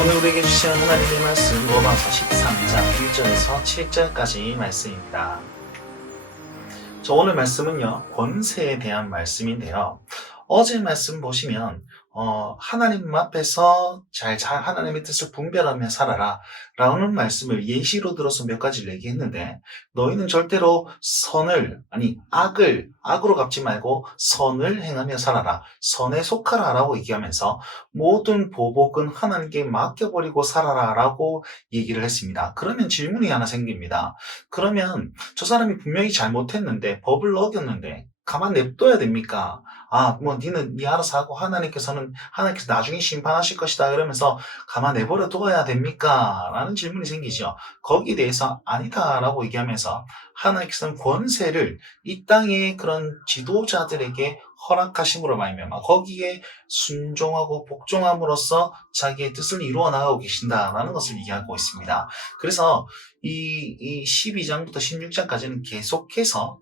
오늘 우리에게 주신 하나님의 말씀 로마서 13장 1절에서 7절까지 말씀입니다. 오늘 말씀은요, 권세에 대한 말씀인데요. 어제 말씀 보시면 하나님 앞에서 하나님의 뜻을 분별하며 살아라 라는 말씀을 예시로 들어서 몇 가지를 얘기했는데, 너희는 절대로 악으로 갚지 말고 선을 행하며 살아라, 선에 속하라 라고 얘기하면서 모든 보복은 하나님께 맡겨버리고 살아라 라고 얘기를 했습니다. 그러면 질문이 하나 생깁니다. 그러면 저 사람이 분명히 잘못했는데, 법을 어겼는데 가만 냅둬야 됩니까? 니는 네 알아서 하고 하나님께서 나중에 심판하실 것이다 이러면서 가만 내버려 둬야 됩니까? 라는 질문이 생기죠. 거기에 대해서 아니다라고 얘기하면서 하나님께서는 권세를 이 땅의 그런 지도자들에게 허락하심으로 말미암아 거기에 순종하고 복종함으로써 자기의 뜻을 이루어 나가고 계신다라는 것을 얘기하고 있습니다. 그래서 이 12장부터 16장까지는 계속해서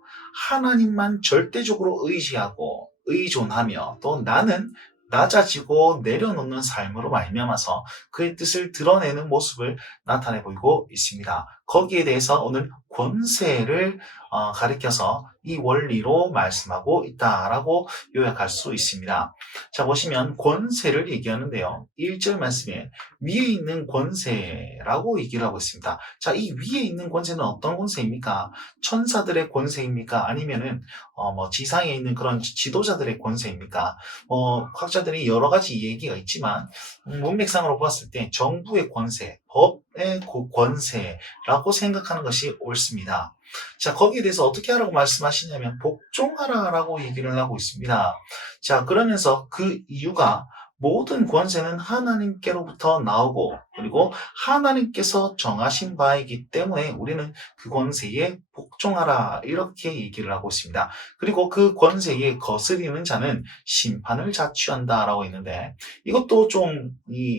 하나님만 절대적으로 의지하고 의존하며 또 나는 낮아지고 내려놓는 삶으로 말미암아서 그의 뜻을 드러내는 모습을 나타내 보이고 있습니다. 거기에 대해서 오늘 권세를 가리켜서 이 원리로 말씀하고 있다라고 요약할 수 있습니다. 자, 보시면 권세를 얘기하는데요. 1절 말씀에 위에 있는 권세라고 얘기를 하고 있습니다. 자, 이 위에 있는 권세는 어떤 권세입니까? 천사들의 권세입니까? 아니면은 지상에 있는 그런 지도자들의 권세입니까? 학자들이 여러 가지 얘기가 있지만 문맥상으로 봤을 때 정부의 권세, 법의 권세라고 생각하는 것이 옳습니다. 자, 거기에 대해서 어떻게 하라고 말씀하시냐면 복종하라라고 얘기를 하고 있습니다. 자, 그러면서 그 이유가 모든 권세는 하나님께로부터 나오고 그리고 하나님께서 정하신 바이기 때문에 우리는 그 권세에 복종하라 이렇게 얘기를 하고 있습니다. 그리고 그 권세에 거스리는 자는 심판을 자취한다라고 있는데, 이것도 좀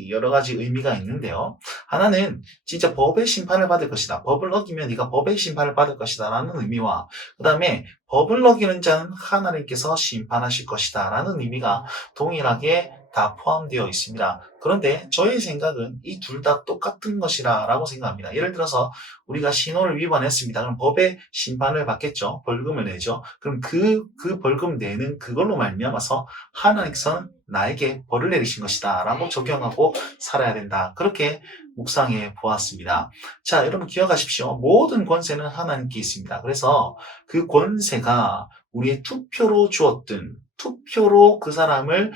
여러 가지 의미가 있는데요. 하나는 진짜 법의 심판을 받을 것이다, 법을 어기면 네가 법의 심판을 받을 것이다 라는 의미와, 그 다음에 법을 어기는 자는 하나님께서 심판하실 것이다 라는 의미가 동일하게 다 포함되어 있습니다. 그런데 저의 생각은 이 둘 다 똑같은 것이라고 생각합니다. 예를 들어서 우리가 신호를 위반했습니다. 그럼 법의 심판을 받겠죠. 벌금을 내죠. 그럼 그 벌금 내는 그걸로 말미암아서 하나님께서는 나에게 벌을 내리신 것이다 라고 적용하고 살아야 된다. 그렇게 묵상해 보았습니다. 자, 여러분 기억하십시오. 모든 권세는 하나님께 있습니다. 그래서 그 권세가 우리의 투표로 주었든 투표로 그 사람을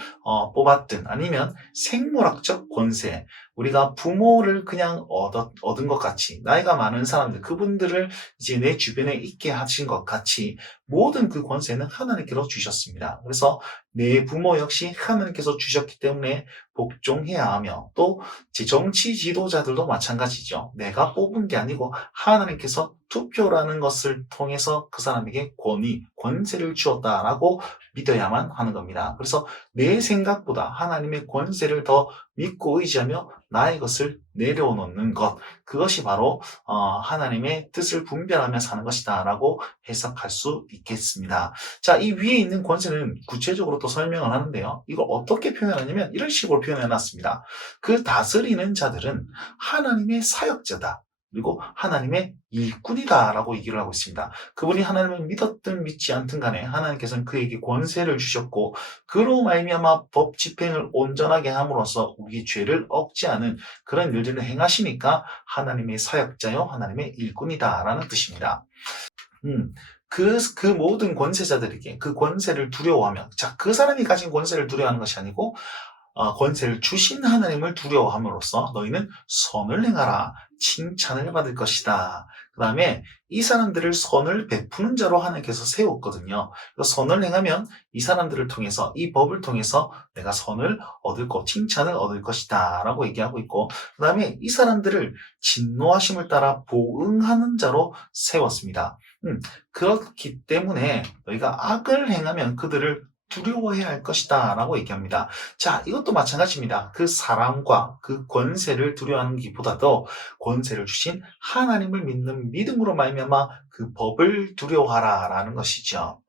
뽑았든 아니면 생물학적 권세, 우리가 부모를 그냥 얻은 것 같이 나이가 많은 사람들, 그분들을 이제 내 주변에 있게 하신 것 같이 모든 그 권세는 하나님께로 주셨습니다. 그래서 내 부모 역시 하나님께서 주셨기 때문에 복종해야 하며, 또 정치 지도자들도 마찬가지죠. 내가 뽑은 게 아니고 하나님께서 투표라는 것을 통해서 그 사람에게 권세를 주었다라고 믿어야만 하는 겁니다. 그래서 내 생각보다 하나님의 권세를 더 믿고 의지하며 나의 것을 내려놓는 것, 그것이 바로 하나님의 뜻을 분별하며 사는 것이다 라고 해석할 수 있겠습니다. 자, 이 위에 있는 권세는 구체적으로 또 설명을 하는데요. 이걸 어떻게 표현하냐면 이런 식으로 표현해 놨습니다. 그 다스리는 자들은 하나님의 사역자다, 그리고 하나님의 일꾼이다 라고 얘기를 하고 있습니다. 그분이 하나님을 믿었든 믿지 않든 간에 하나님께서는 그에게 권세를 주셨고, 그로 말미암아 법 집행을 온전하게 함으로써 우리의 죄를 억제하는 그런 일들을 행하시니까 하나님의 사역자요 하나님의 일꾼이다 라는 뜻입니다. 그 모든 권세자들에게 그 권세를 두려워하며, 자, 그 사람이 가진 권세를 두려워하는 것이 아니고 권세를 주신 하나님을 두려워함으로써 너희는 선을 행하라, 칭찬을 받을 것이다. 그 다음에 이 사람들을 선을 베푸는 자로 하나님께서 세웠거든요. 그래서 선을 행하면 이 사람들을 통해서, 이 법을 통해서 내가 선을 얻을 것, 칭찬을 얻을 것이다 라고 얘기하고 있고, 그 다음에 이 사람들을 진노하심을 따라 보응하는 자로 세웠습니다. 그렇기 때문에 너희가 악을 행하면 그들을 두려워해야 할 것이다 라고 얘기합니다. 자, 이것도 마찬가지입니다. 그 사람과 그 권세를 두려워하는 것보다도 권세를 주신 하나님을 믿는 믿음으로 말미암아 그 법을 두려워하라 라는 것이죠.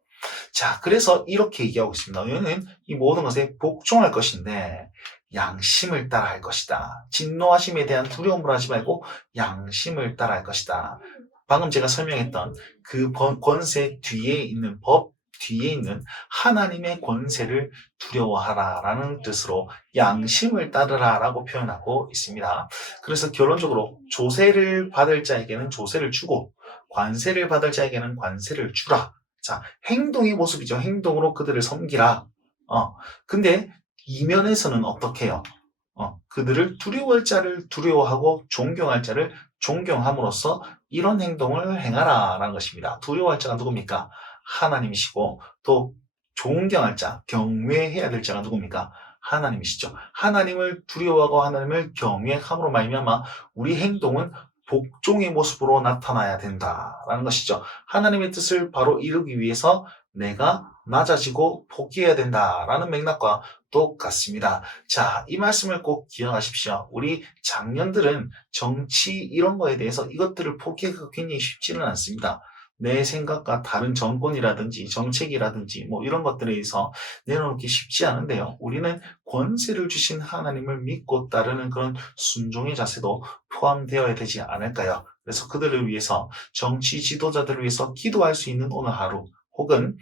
자, 그래서 이렇게 얘기하고 있습니다. 너희는 이 모든 것에 복종할 것인데, 양심을 따라할 것이다. 진노하심에 대한 두려움을 하지 말고 양심을 따라할 것이다. 방금 제가 설명했던 그 권세 뒤에 있는 법 뒤에 있는 하나님의 권세를 두려워하라라는 뜻으로 양심을 따르라라고 표현하고 있습니다. 그래서 결론적으로 조세를 받을 자에게는 조세를 주고 관세를 받을 자에게는 관세를 주라. 자, 행동의 모습이죠. 행동으로 그들을 섬기라. 근데 이면에서는 어떻게 해요? 그들을 두려워할 자를 두려워하고 존경할 자를 존경함으로써 이런 행동을 행하라라는 것입니다. 두려워할 자가 누굽니까? 하나님이시고 또 존경할 자, 경외해야 될 자가 누굽니까? 하나님이시죠. 하나님을 두려워하고 하나님을 경외함으로 말미암아 우리 행동은 복종의 모습으로 나타나야 된다라는 것이죠. 하나님의 뜻을 바로 이루기 위해서 내가 낮아지고 포기해야 된다라는 맥락과 똑같습니다. 자, 이 말씀을 꼭 기억하십시오. 우리 장년들은 정치 이런 거에 대해서 이것들을 포기하기가 굉장히 쉽지는 않습니다. 내 생각과 다른 정권이라든지 정책이라든지 뭐 이런 것들에 의해서 내려놓기 쉽지 않은데요. 우리는 권세를 주신 하나님을 믿고 따르는 그런 순종의 자세도 포함되어야 되지 않을까요? 그래서 그들을 위해서 정치 지도자들을 위해서 기도할 수 있는 오늘 하루 혹은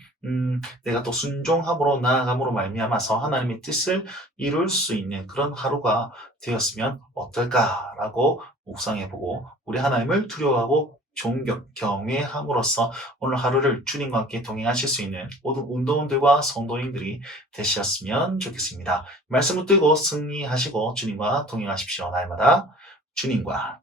내가 또 순종함으로 나아감으로 말미암아서 하나님의 뜻을 이룰 수 있는 그런 하루가 되었으면 어떨까라고 묵상해보고 우리 하나님을 두려워하고 존경, 경외함으로써 오늘 하루를 주님과 함께 동행하실 수 있는 모든 운동원들과 성도님들이 되셨으면 좋겠습니다. 말씀 붙들고 승리하시고 주님과 동행하십시오. 날마다 주님과